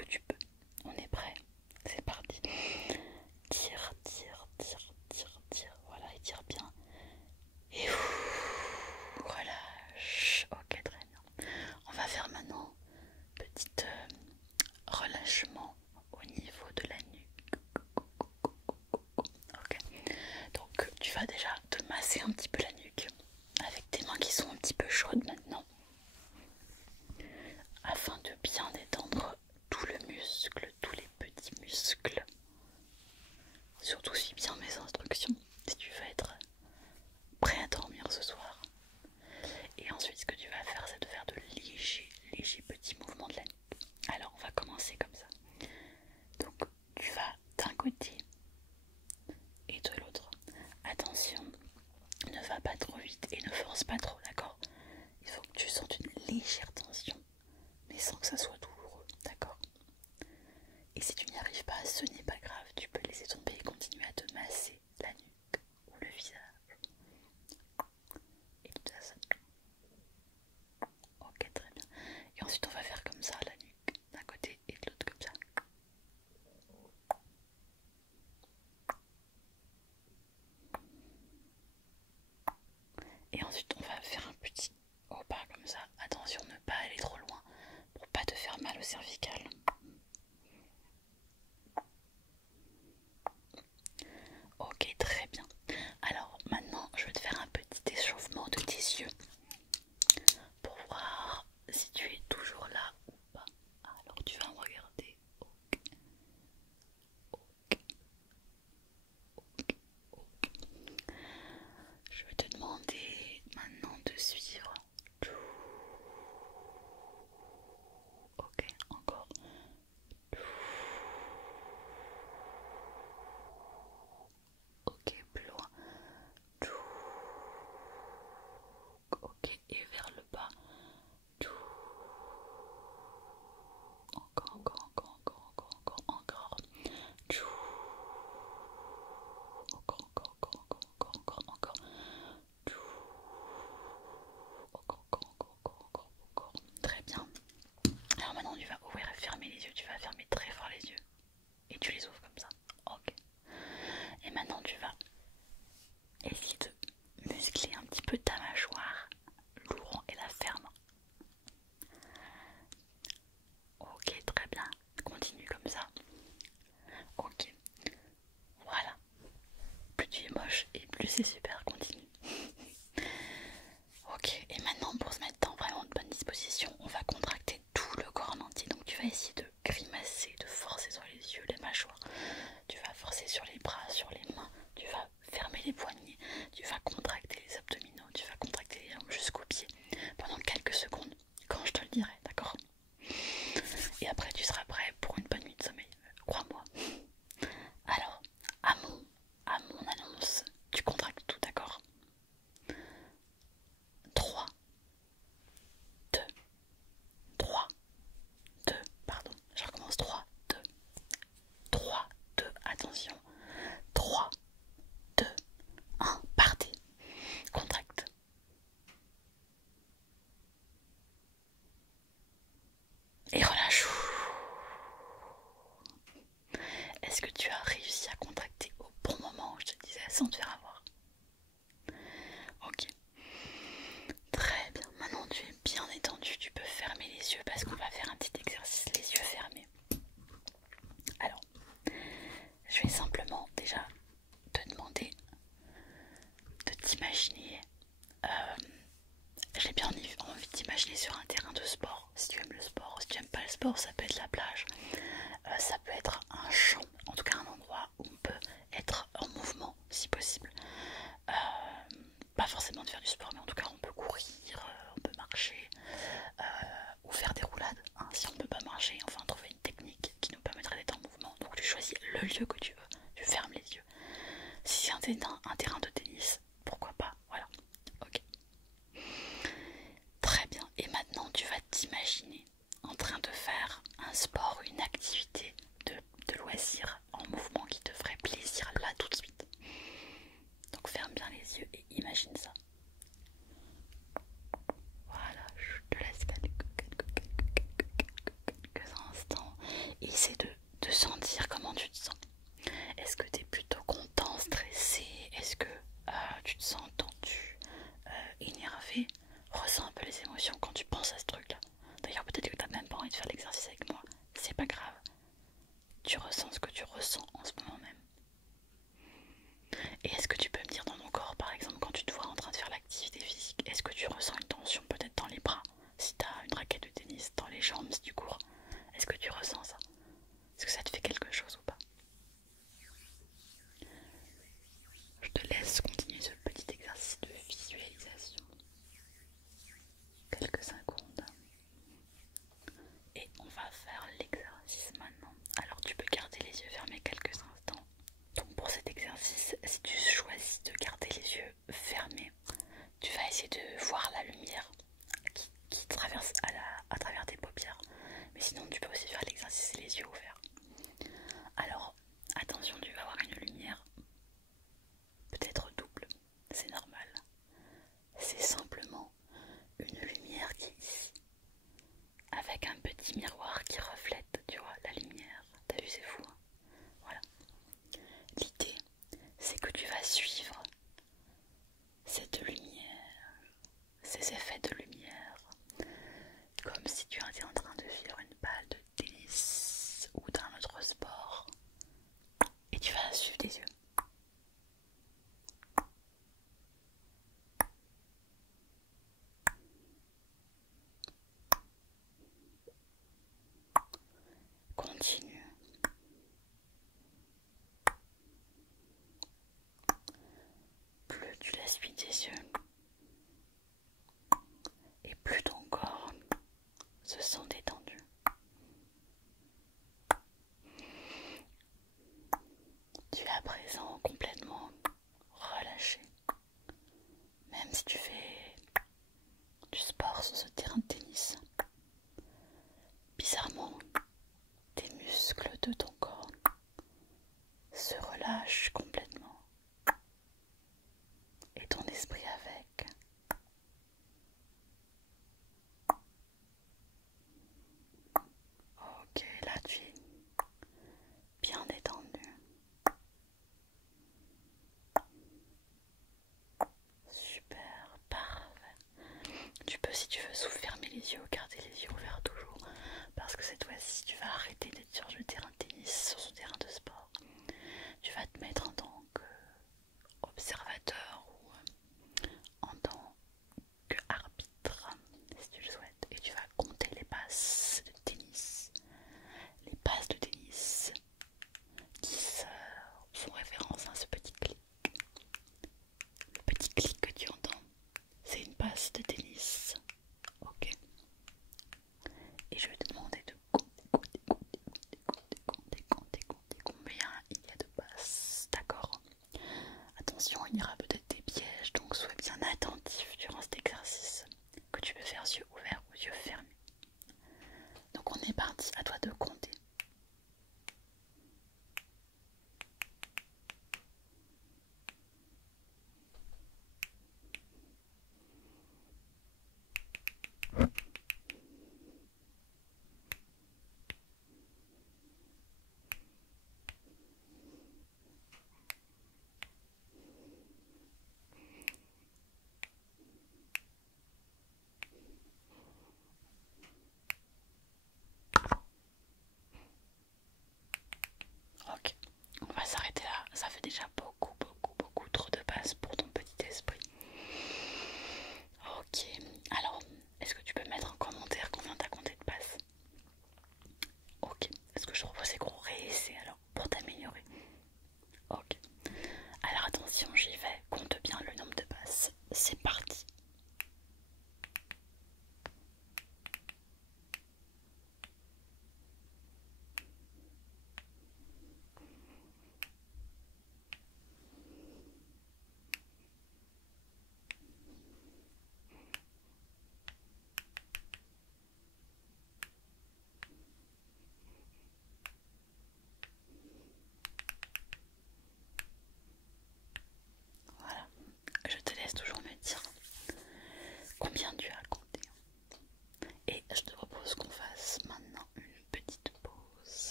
que tu peux. On est prêt? C'est parti. Tire, tire, tire, tire, tire. Voilà, étire bien. Et relâche. Ok, très bien. On va faire maintenant petit relâchement au niveau de la nuque. Ok. Donc tu vas déjà te masser un petit peu la nuque avec tes mains qui sont un petit peu chaudes maintenant, afin de bien détendre tout le muscle, tous les petits muscles. Surtout suis bien mes instructions si tu veux être prêt à dormir ce soir. Et ensuite ce que tu vas faire, c'est de faire de légers petits mouvements de la nuque. Alors on va commencer comme ça. Donc tu vas d'un côté et de l'autre. Attention, ne va pas trop vite et ne force pas trop, d'accord? Il faut que tu sentes une légère tension, mais sans que ça soit douloureux, d'accord? Et si tu n'y arrives pas, ce n'est pas grave, tu peux laisser tomber et continuer à te masser la nuque ou le visage. Et tout ça. Ok, très bien. Et ensuite on va faire comme ça la nuque, d'un côté et de l'autre comme ça. Et ensuite on va faire un petit au pas comme ça. Attention, ne pas aller trop loin pour pas te faire mal au cervical. Ok, très bien. Alors maintenant je vais te faire un petit échauffement de tes yeux pour voir si tu es toujours là ou pas. Alors tu vas me regarder. Ok, ok, ok, ok. Je vais te demander maintenant de suivre. Ok, encore. Ok, plus loin. Ok, et vers le bas. Encore, encore, encore, encore, encore, encore, encore. Encore, encore, encore, encore, encore, encore. Encore, encore, encore, encore, encore, encore. Très bien. Alors maintenant tu vas ouvrir et fermer les yeux. Tu vas fermer très fort les yeux. Et tu les ouvres comme ça. Ok. Et maintenant tu vas essayer de muscler un petit peu ta mâchoire. L'ouvrant et la ferme. Ok, très bien. Continue comme ça. Ok. Voilà. Plus tu es moche et plus c'est super. Continue. Ok. Et maintenant pour se mettre dans vraiment de bonnes dispositions, on va contracter tout le corps en entier. Donc tu vas essayer de grimacer, de forcer sur les yeux, les mâchoires. Tu vas forcer sur les bras, sur les mains. Tu vas fermer les poignets. Tu vas contracter les abdominaux. Tu vas contracter les jambes jusqu'aux pieds pendant quelques secondes quand je te le dirai, d'accord? Et après tu seras prêt pour une bonne nuit de sommeil, crois-moi. Alors, à mon annonce, tu contractes tout, d'accord? 3, 2, 3, 2, pardon, je recommence. 3, 2, 3, 2, attention. 3, 2, 1, partez. Contracte. Et relâche. Est-ce que tu as réussi à contracter au bon moment où je te disais sans te faire avoir? Ok. Très bien. Maintenant tu es bien détendu. Tu peux fermer les yeux parce qu'on va faire un petit exercice les yeux fermés. Alors, je vais simplement déjà te demander de t'imaginer. J'ai bien envie de t'imaginer sur un terrain de sport. Si tu aimes le sport, si tu aimes pas le sport, ça peut être la plage, ça peut être un champ, en tout cas un endroit où on peut être en mouvement si possible. Pas forcément de faire du sport, mais en tout cas on peut courir, on peut marcher ou faire des roulades, hein, si on ne peut pas marcher. Enfin, trouver une technique qui nous permettrait d'être en mouvement. Donc tu choisis le lieu que tu veux, tu fermes les yeux. Si c'est un terrain de tennis, pourquoi pas, voilà. Ok. Très bien, et maintenant tu vas t'imaginer en train de faire un sport ou une activité de loisir en mouvement qui te ferait plaisir là tout de suite. Donc ferme bien les yeux et imagine ça. Voilà, je te laisse quelques instants et essaie de sentir comment tu te sens. Est-ce que tu es plutôt content, stressé? Est-ce que tu te sens tendu, énervé? Ressens un peu les émotions quand tu penses à ce truc là. D'ailleurs peut-être que tu n'as même pas envie de faire l'exercice avec moi, c'est pas grave. Tu ressens ce que tu ressens en ce moment même. Et est-ce que tu peux me dire dans ton corps, par exemple, quand tu te vois en train de faire l'activité physique, est-ce que tu ressens une tension peut-être dans les bras, si tu as une raquette de tennis, dans les jambes si tu cours? Est-ce que tu ressens ça? Est-ce que ça te fait quelque chose ou pas? Je te laisse continuer ce petit exercice de visualisation. Quelques secondes. Et on va faire l'exercice maintenant. Alors tu peux garder les yeux fermés quelques instants. Donc pour cet exercice, si tu choisis de garder les yeux fermés, tu vas essayer de voir la lumière qui traverse à travers tes paupières. Mais sinon tu peux aussi faire l'exercice les yeux ouverts. Alors attention, tu vas avoir une lumière peut-être double, c'est normal. C'est simplement une lumière qui est ici, avec un petit miroir qui reflète, tu vois, la lumière. T'as vu, c'est fou, hein? Voilà. L'idée, c'est que tu vas suivre cette lumière, ces effets de lumière, comme si tu étais en train de suivre une balle de tennis ou d'un autre sport. Et tu vas suivre des yeux. Continue. Plus tu laisses suivre tes yeux, et plus ton corps se sent détendu. Tu es à présent complètement relâché. Même si tu fais du sport sur ce terrain de tennis, bizarrement, tes muscles de ton corps se relâchent complètement. Et ton esprit avec. Ok, là tu es bien détendu. Super, parfait. Tu peux, si tu veux, fermer les yeux ou garder les yeux ouverts toujours. Parce que cette fois-ci, tu vas arrêter d'être sur le terrain de tennis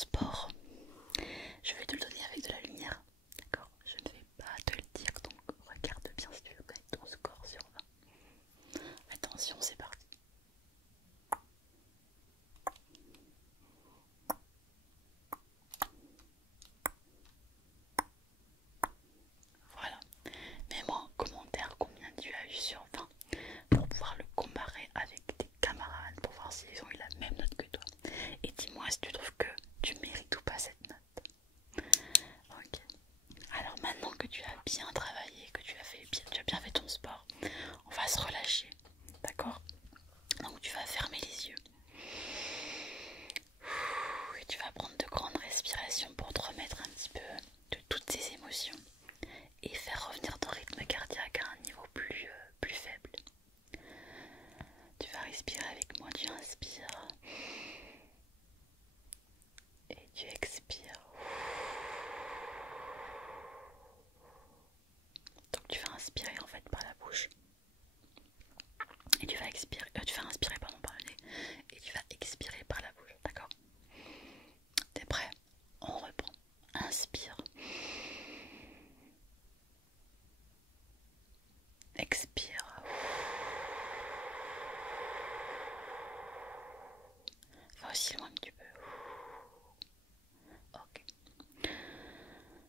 sport, je vais te le donner avec de la lumière. D'accord? Je ne vais pas te le dire, donc regarde bien si tu veux connaître ton score sur 20. Attention, c'est parti. Voilà. Mets-moi en commentaire combien tu as eu sur 20 pour pouvoir le comparer avec tes camarades, pour voir s'ils ont eu la même note que toi. Et dis-moi si tu trouves que tu mérites ou pas cette note. Ok. Alors maintenant que tu as bien travaillé, que tu as bien fait ton sport, on va se relâcher. D'accord? Donc tu vas fermer les yeux. Et tu vas prendre de grandes respirations pour te remettre un petit peu de toutes tes émotions et faire revenir ton rythme cardiaque à un niveau plus faible. Tu vas respirer avec moi, tu inspires et tu expires. Donc tu vas inspirer en fait par la bouche et tu vas inspirer pardon, par le nez et tu vas expirer par la bouche, d'accord? T'es prêt? On reprend. Inspire. Expire. Va aussi loin que tu peux. Ok.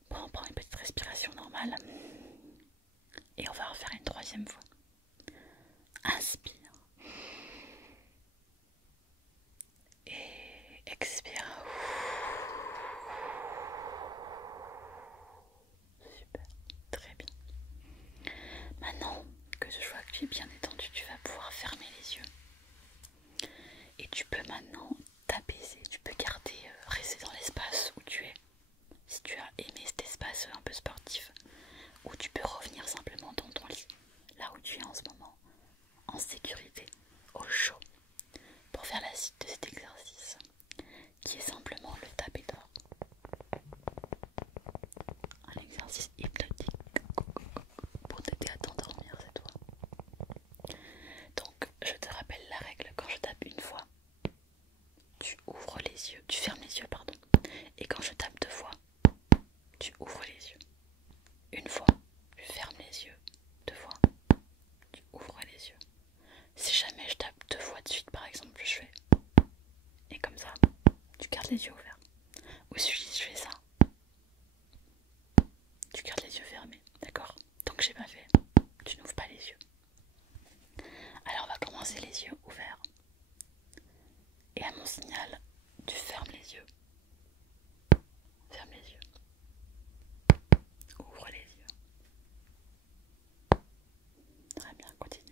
Bon, on prend une petite respiration normale. Et on va refaire une troisième fois. Inspire. Et expire. Super. Très bien. Maintenant que je vois que tu es bien détendu, tu vas pouvoir fermer les yeux. Et tu peux maintenant t'apaiser. Tu peux rester dans l'espace où tu es. Si tu as aimé cet espace un peu sportif. Ou tu peux revenir simplement dans ton lit. Là où tu es en ce moment. En sécurité. Au chaud. Pour faire la suite de cet exercice. Qui est simplement le tapis d'or. Un exercice hypnotique pour t'aider à t'endormir cette fois. Donc je te rappelle la règle, quand je tape une fois, tu ouvres les yeux, tu fermes les yeux pardon. Et quand je tape deux fois, tu ouvres les yeux. Une fois, tu fermes les yeux. Deux fois, tu ouvres les yeux. Si jamais je tape deux fois de suite par exemple, je fais et comme ça, tu gardes les yeux ouverts. Ou si je fais ça, tu gardes les yeux fermés, d'accord? Tant que j'ai pas fait, tu n'ouvres pas les yeux. Alors on va commencer les yeux ouverts. Et à mon signal, tu fermes les yeux. Ferme les yeux. Ouvre les yeux. Très bien, continue.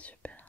Super.